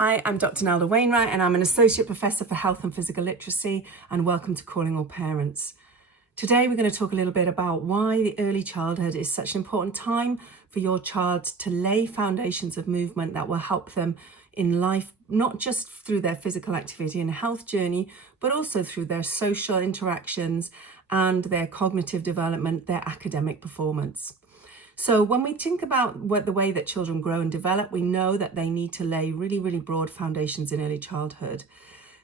Hi, I'm Dr. Nelda Wainwright and I'm an Associate Professor for Health and Physical Literacy, and welcome to Calling All Parents. Today we're going to talk a little bit about why the early childhood is such an important time for your child to lay foundations of movement that will help them in life, not just through their physical activity and health journey, but also through their social interactions and their cognitive development, their academic performance. So when we think about the way that children grow and develop, we know that they need to lay really, really broad foundations in early childhood.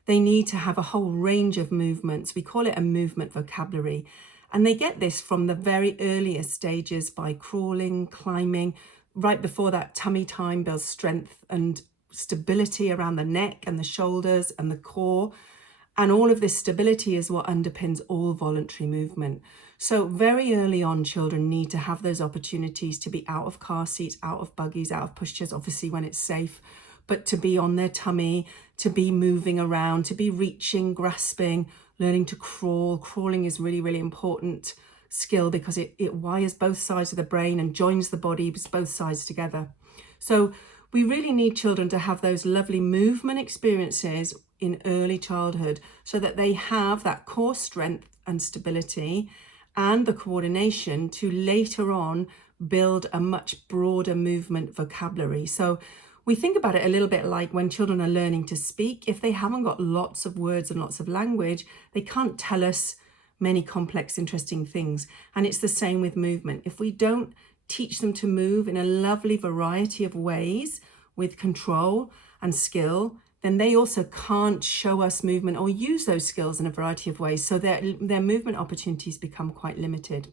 They need to have a whole range of movements. We call it a movement vocabulary. And they get this from the very earliest stages by crawling, climbing. Right before that, tummy time builds strength and stability around the neck and the shoulders and the core. And all of this stability is what underpins all voluntary movement. So very early on, children need to have those opportunities to be out of car seats, out of buggies, out of pushchairs, obviously when it's safe, but to be on their tummy, to be moving around, to be reaching, grasping, learning to crawl. Crawling is really, really important skill because it wires both sides of the brain and joins the body, both sides together. So we really need children to have those lovely movement experiences in early childhood so that they have that core strength and stability and the coordination to later on build a much broader movement vocabulary. So we think about it a little bit like when children are learning to speak. If they haven't got lots of words and lots of language, they can't tell us many complex, interesting things. And it's the same with movement. If we don't teach them to move in a lovely variety of ways with control and skill, then they also can't show us movement or use those skills in a variety of ways. So their movement opportunities become quite limited.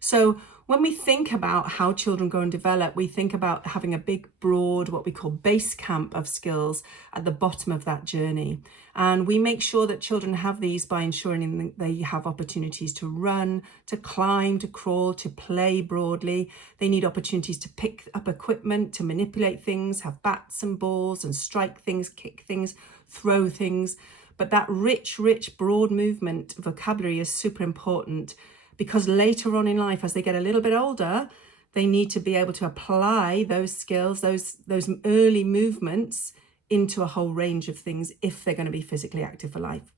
So when we think about how children grow and develop, we think about having a big, broad, what we call base camp of skills at the bottom of that journey. And we make sure that children have these by ensuring they have opportunities to run, to climb, to crawl, to play broadly. They need opportunities to pick up equipment, to manipulate things, have bats and balls and strike things, kick things, throw things. But that rich, broad movement vocabulary is super important, because later on in life, as they get a little bit older, they need to be able to apply those skills, those early movements into a whole range of things if they're going to be physically active for life.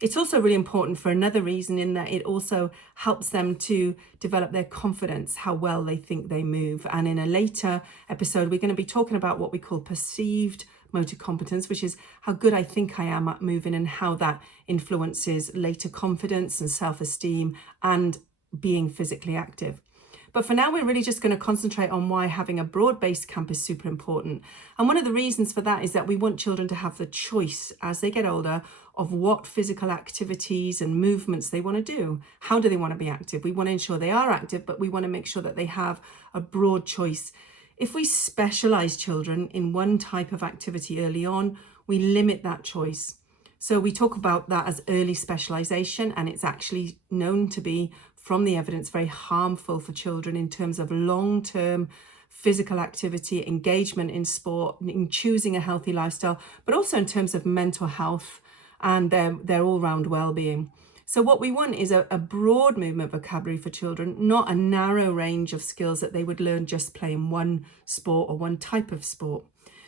It's also really important for another reason, in that it also helps them to develop their confidence, how well they think they move. And in a later episode, we're going to be talking about what we call perceived motor competence, which is how good I think I am at moving and how that influences later confidence and self-esteem and being physically active. But for now, we're really just going to concentrate on why having a broad-based camp is super important. And one of the reasons for that is that we want children to have the choice as they get older of what physical activities and movements they want to do. How do they want to be active? We want to ensure they are active, but we want to make sure that they have a broad choice. If we specialize children in one type of activity early on, we limit that choice. So we talk about that as early specialization, and it's actually known to be, from the evidence, very harmful for children in terms of long-term physical activity, engagement in sport, in choosing a healthy lifestyle, but also in terms of mental health and their all-round well-being. So what we want is a broad movement vocabulary for children, not a narrow range of skills that they would learn just playing one sport or one type of sport.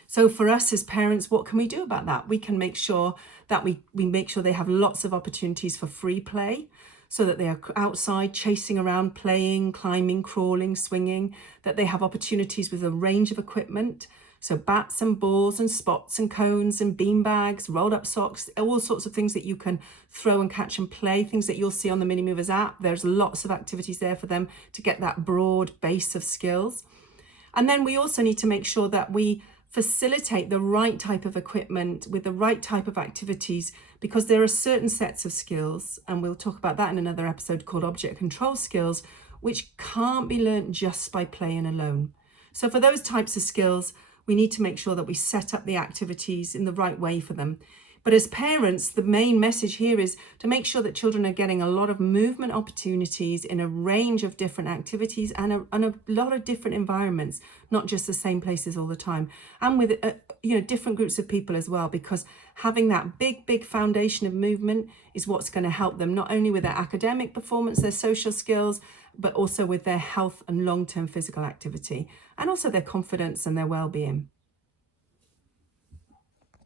So for us as parents, what can we do about that? We can make sure that we make sure they have lots of opportunities for free play, so that they are outside chasing around, playing, climbing, crawling, swinging, that they have opportunities with a range of equipment. So bats and balls and spots and cones and bean bags, rolled up socks, all sorts of things that you can throw and catch and play, things that you'll see on the Mini Movers app. There's lots of activities there for them to get that broad base of skills. And then we also need to make sure that we facilitate the right type of equipment with the right type of activities, because there are certain sets of skills, and we'll talk about that in another episode, called object control skills, which can't be learnt just by playing alone. So for those types of skills, we need to make sure that we set up the activities in the right way for them. But as parents, the main message here is to make sure that children are getting a lot of movement opportunities in a range of different activities and a lot of different environments, not just the same places all the time, and with different groups of people as well, because having that big foundation of movement is what's going to help them not only with their academic performance, their social skills, but also with their health and long-term physical activity, and also their confidence and their well-being.